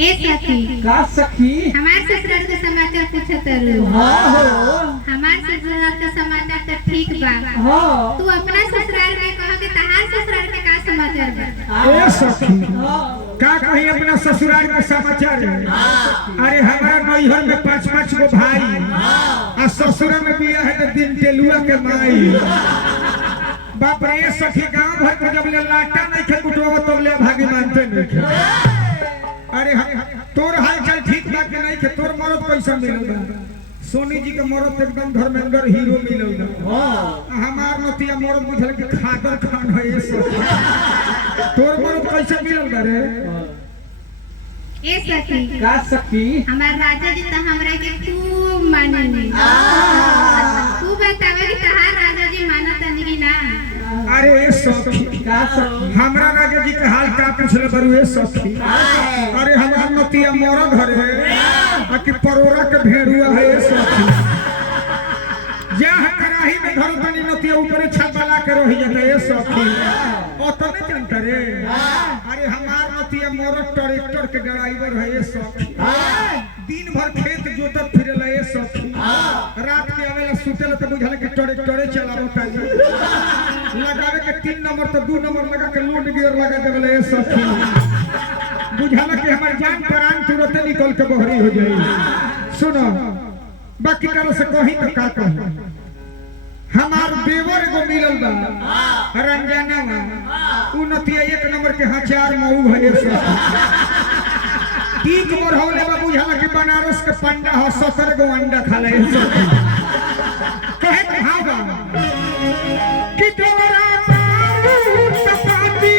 ए सखी का सखी हमार ससुराल के समाचार पूछत रहू। हां हो हमार ससुराल के समाचार तो ठीक बा। हां तू अपना ससुराल में कह के तहार ससुराल के का समाचार बा? ए सखी का कही अपना ससुराल के समाचार। अरे हमारा नैहर में 5-5 गो भाई आ ससुर में बिया है तो दिन टेलुआ के माई। बाप रे सखी गांव भर को जब ले लाटा नहीं खे कुटवा तो ले भागी मानते नहीं। अरे तोर हाल चाल ठीक बा के नहीं के तोर मरद पैसा मिलल। सोनी जी के मरद एकदम धर्मेंद्र हीरो मिलल। हां हमार नतिया मरद बुझल के खादर खान है ये सब। तोर मरद कैसे मिलल रे? ए सखी का सखी हमार राजा जी त हमरा के खूब मानेनी। तू बतावे कि तहार राजा जी मानत नहीं ना? अरे ए सखी का सखी हमरा राजा जी के हाल का पूछले बरू ए सखी। अरे हमार नतिया मरद हरे आ कि परोरा के भेड़ुआ है ए सखी। जा कराही में धर तनी नतिया ऊपर छापला के रह जाता ए सखी। ओ तो नहीं जानता रे। अरे हमार नतिया मरद ट्रैक्टर के ड्राइवर है ए सखी। दिन भर खेत जोतत फिरेला ए सखी। रात के आवेला सुतेला तो बुझाला कि ट्रैक्टरे चलावता है। लगावे के 3 नंबर तो 2 नंबर लगा के लोड गियर लगा देवले ए सखी। बुझाला कि हमर जान प्राण तुरंत निकल के बहरी हो जाई। सुनो बाकी तरह से कही तो का कही। हमार देवर को मिलल बा रंजाना में उ नतिया 1 नंबर के हथियार मऊ है ए सखी। ठीक बढ़ौले बा बुझाला कि बनारस के पंडा हो 17 गो अंडा खा ले ए सखी। कहे के हां बा कि तोरा बाबू तपाती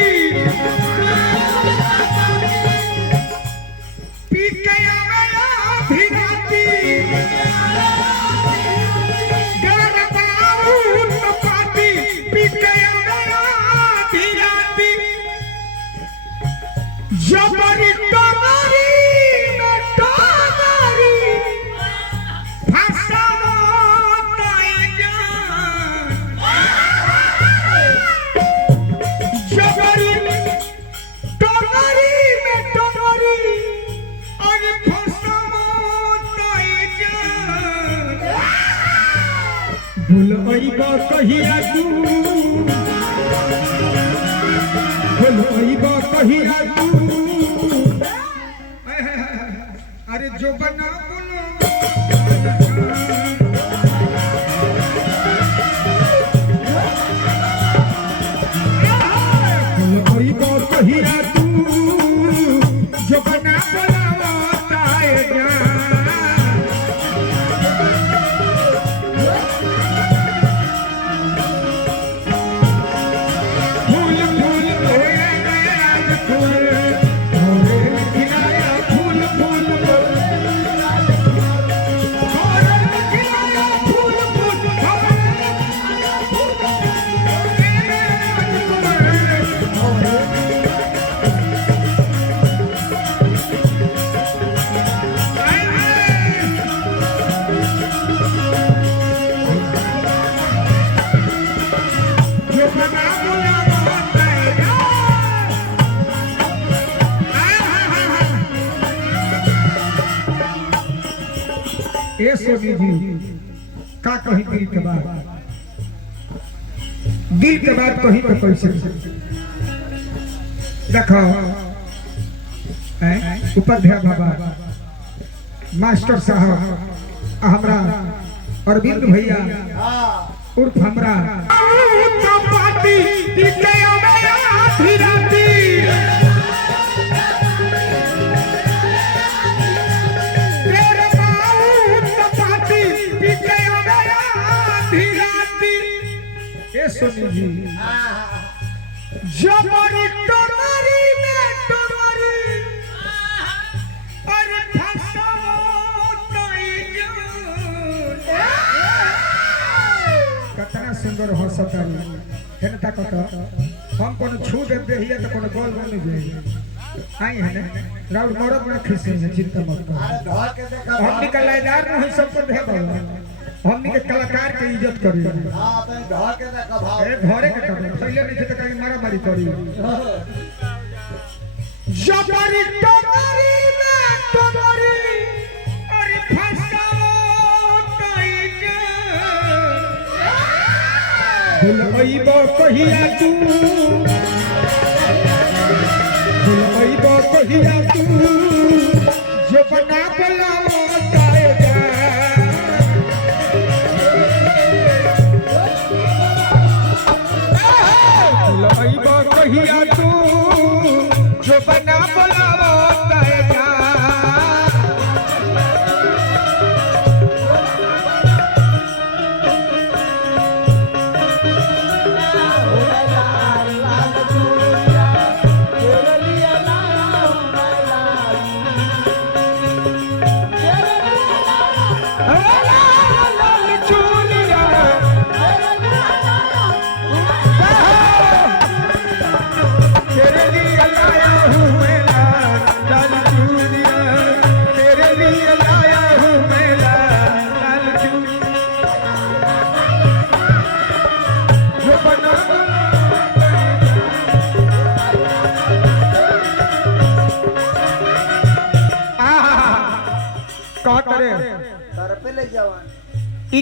पी के आवेला भिराती। तोरा बाबू तपाती पी के आवेला भिराती। जबरी तोरी में तोरी भाषा मोताई जान। जबरी तोरी में तोरी और भाषा मोताई जान। भूलइबा कहिया तू भूलइबा कहिया तू। अरे जो बना बोलो कोई को कहिया तू जो बना बोलावता है जान। फूल फूल होए गया फूल होए खिलाया फूल फूल होए खिलाया फूल फूल जो बना बोलावता है ए सोनी जी का कही दिल के बात। दिल के बात कही तो कैसे देखो उपाध्याय बाबा मास्टर साहब हमरा अरविंद भैया उर्फ हमरा पार्टी दिखे भिराती। तेरे बाबू पार्टी दिखे भिराती। ए सोनी जी जबरी तोरी में तोरी और भाषा मोताई जान। कितना सुंदर हो सतारी हेन तक हम कोनो छू दे हिया तो कोनो गोल बन जाए। आई है ना राउर मरद में खिसे है चिंता मत कर। हम निकल लाइदार नहीं सबको दे बाबा। हमनी के कलाकार के इज्जत करी। हां तो घर के ना कभाव ए घरे के कभी पहले नहीं तो कहीं मारा मारी करी। जबरी तोरी में भुलइबो कहिया तू भुलइबो कहिया तू जो बना बुलाओ जाएगा भुलइबो कहिया तू जो बना बुलाओ जाएगा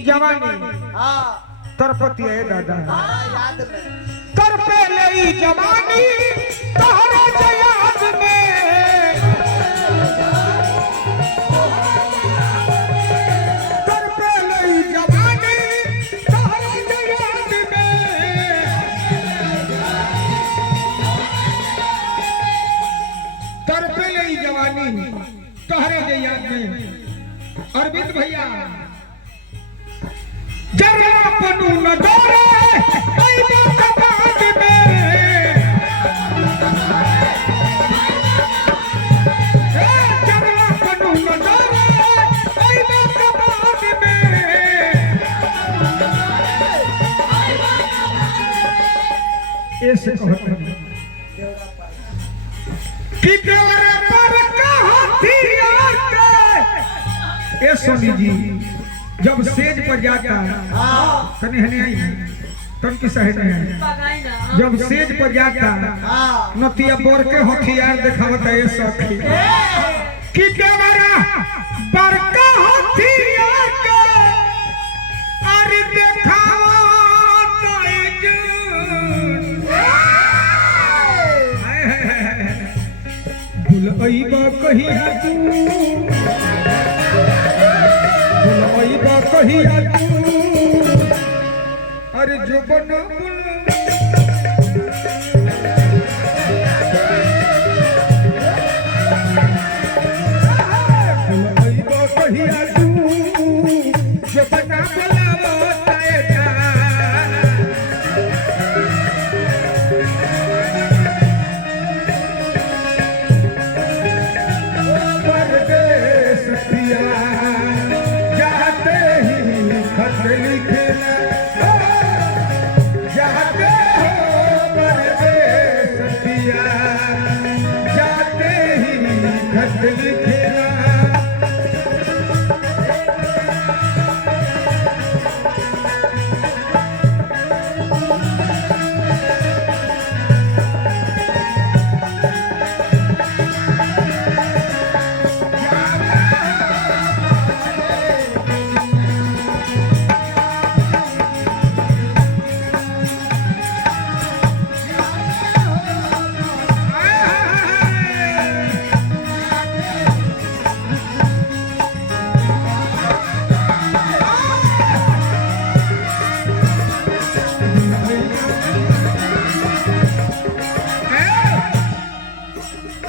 जवानी तरपति है दादा कर पहले ही जवानी तोहरे याद में कर पहले ही जवानी तोहरे याद में कर पहले ही जवानी तोहरे याद में अरविंद भैया जरा पनु न डोरे पैदा कबाद में जरा पनु न डोरे पैदा कबाद में ऐसे कहते हैं कि प्यारे पर कहती आके ए सोनी जी जब सेज पर जाता तने हने आई तन की सहे नहीं है जब सेज पर जाता नतिया बोर के हथियार दिखावत है सखी कि देवरा बड़का हथियार के अरे दिखावत है भुलइबा कहिया तू भुलइबा कहिया तू अरे जो बना भुलइबा कहिया तू जो बना बुलावो जाएगा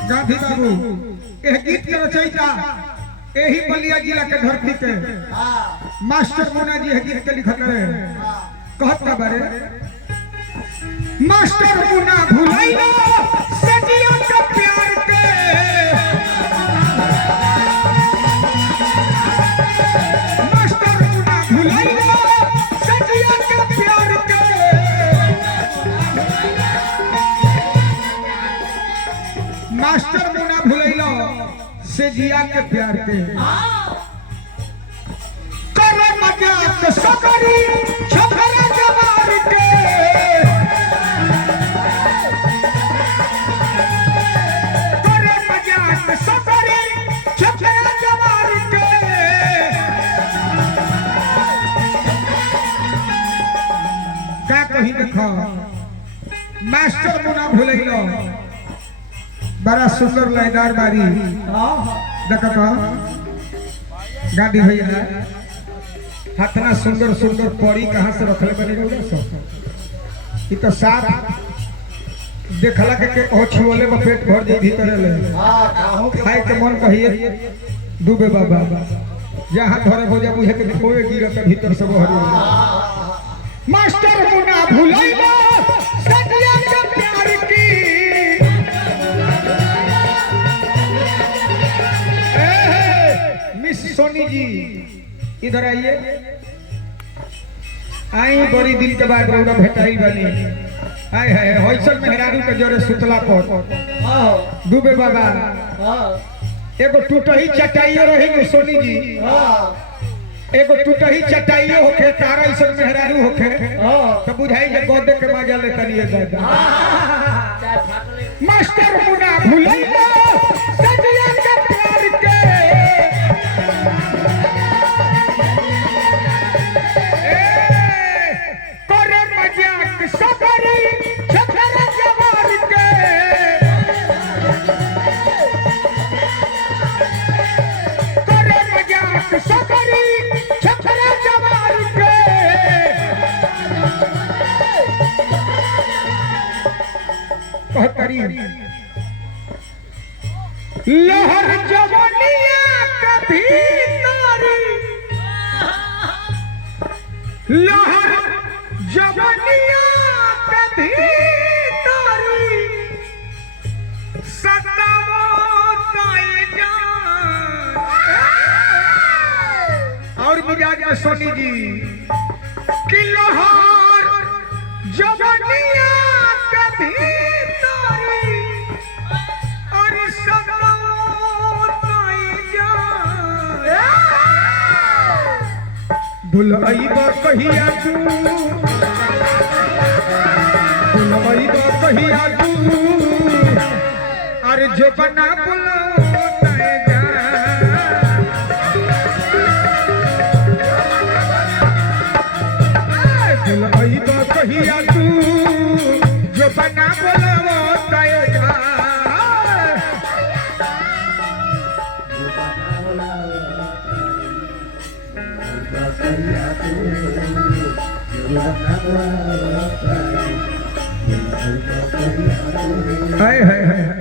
गांधी बाबू यह गीत के रचयिता यही बलिया जिला के धरती के मास्टर मुन्ना जी गीत के लिखत रहे कहत का बारे मास्टर मुन्ना भुलैया सजिया के प्यार के मास्टर मुन्ना भुलैया सजिया के प्यार के मास्टर मुन्ना भुलैया से जिया के प्यार के करे मजाक सकरी छखरा जवार के करे मजाक सकरी छखरा जवार के का कहीं देखो मास्टर मुना भूलैलो बड़ा सुंदर लयदार बारी देखो तो गाड़ी भैया इतना सुंदर सुंदर परी कहाँ से रखले बने सब ये तो साफ देखला के छुओले में पेट भर जाई भीतर ले खाए के मन कहिए डूबे बाबा जहाँ धरे हो जा मुझे के खोए गिरत भीतर से बहर मास्टर मुना भुलैला सदिया के प्यार की मिस सोनी जी इधर आइए आई बड़ी दिन के बाद रौदा भेटाई बनी हाय हाय होइसन मेहरारू के जोरे सुतला पर डूबे बाबा एगो टूटही चटाइयो रही के सोनी जी एगो टूटही चटाइयो होके तारा ऐसन मेहरारू होके तो बुझाई जे गोदे के मजा ले तनिए दादा मास्टर मुना भुलैला सदिया के प्यार के करे मजाक सबरी छखरा जवार के करे मजाक सबरी छखरा जवार के कहतरी लहर जवानिया कभी नारी लहर जवानिया कभी नारी सतावो ताए जान और मिजाज में सोनी जी कि लहर जवानिया कभी नारी और सतावो ताए जान भुलई बा कहिया तू भुलई बा कहिया तू अरे जो बना बुलाए जा भुलई बा कहिया तू जो बना बुलाए जा हाय हाय हाय